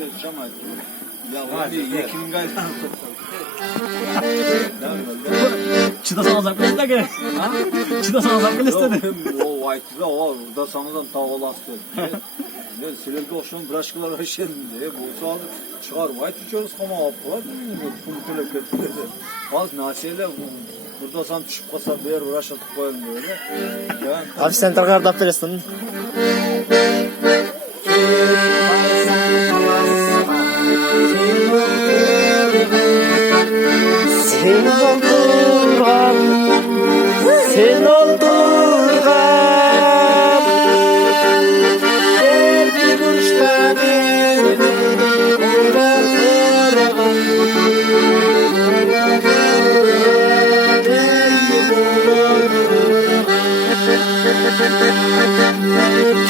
yaşamaydı. Ya yekim gaydan Çıdasan azap kılıç da gerek. Çıdasan azap kılıç da. O vaytı o da sanıdan tavalastı. Ne silelge oşun bıraşkılar aşın diye bu saat çıkar vaytı içiyoruz ama var. Bunu tülek etti. Az naşeyle burada san düşüp kalsa bir yer uğraş atıp koyalım böyle. Abi sen tekrar da verirsin. Sen oldurgan, sen oldurgan. Derdi kuşta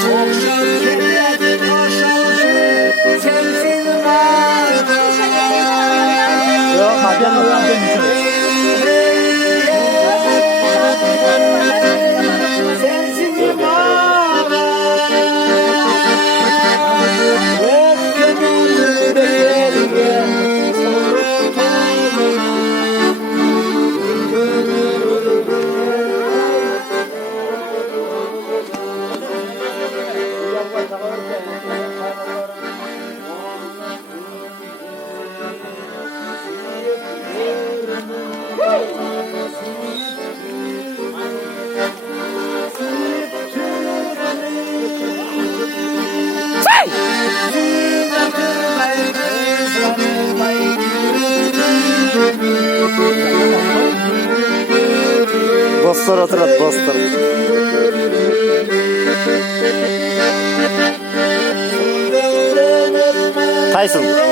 çok şükür sensin var. Yok hadi sensin var. Hep gönülde Bostor oturat, Bostor. Tyson.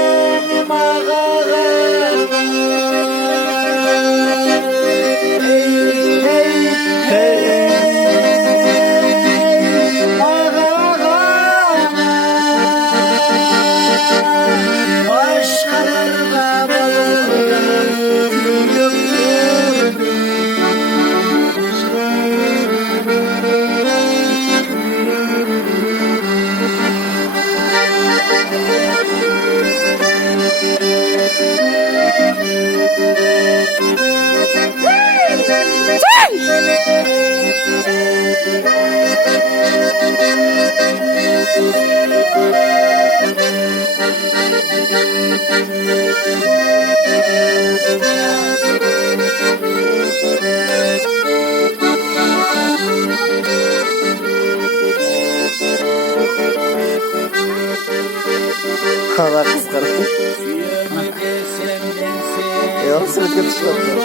Allah kıskanır. Yok, sırıkı dışarıda.